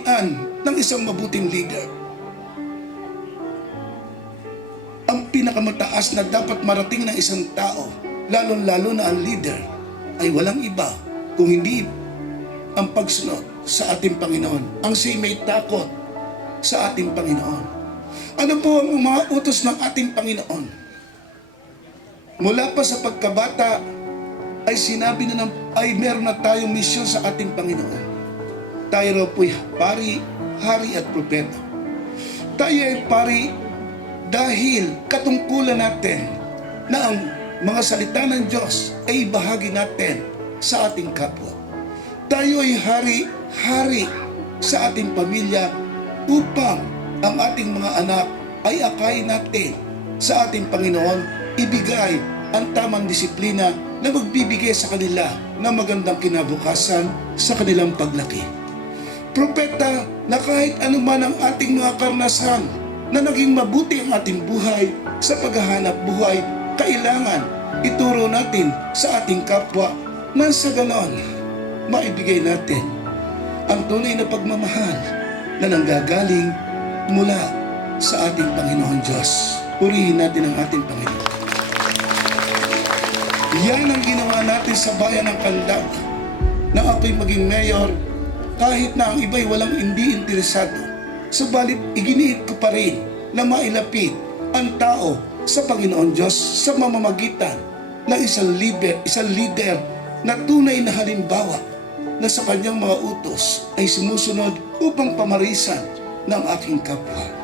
katangian ng isang mabuting leader. Ang pinakamataas na dapat marating ng isang tao, lalong-lalo na ang leader, ay walang iba kung hindi ang pagsunod sa ating Panginoon. Ang siya'y may takot sa ating Panginoon. Ano po ang mga utos ng ating Panginoon? Mula pa sa pagkabata ay sinabi na ay meron na tayong misyon sa ating Panginoon. Tayo raw po'y pari, hari at propeta. Tayo ay pari dahil katungkulan natin na ang mga salita ng Diyos ay ibahagi natin sa ating kapwa. Tayo ay hari sa ating pamilya upang ang ating mga anak ay akayin natin sa ating Panginoon, ibigay ang tamang disiplina na magbibigay sa kanila ng magandang kinabukasan sa kanilang paglaki. Propeta na kahit anuman ang ating mga karanasan na naging mabuti ang ating buhay sa paghahanap buhay, kailangan ituro natin sa ating kapwa na sa ganon maibigay natin ang tunay na pagmamahal na nanggagaling mula sa ating Panginoon Diyos. Purihin natin ang ating Panginoon. Yan ang ginawa natin sa bayan ng Canlaon nang ako'y maging mayor, kahit na ang iba'y walang hindi interesado. Subalit iginiit ko pa rin na mailapit ang tao sa Panginoon Diyos sa mamamagitan ng isang leader na tunay na halimbawa na sa kanyang mga utos ay sumusunod upang pamarisan ng aking kapwa.